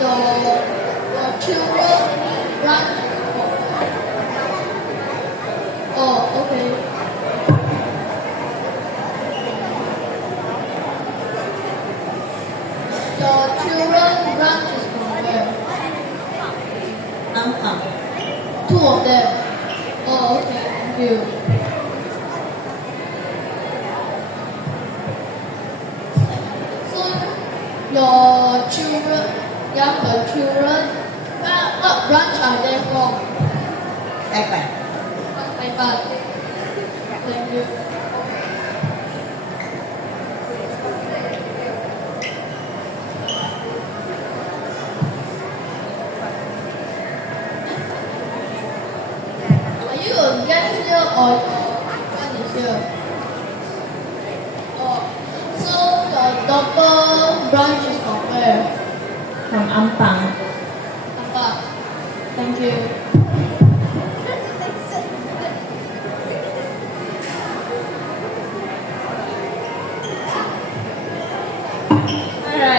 your children branch. Oh, okay. Your children branch is from where? Ampang. Two of them. Oh, okay. Thank you. So, your children, younger children, what branch are they from? ได้ไป Taiwan. Thank you. Are you a guest here or one is here? Oh, so your daughter branch is from where? from Ampang. Tampa. Thank you.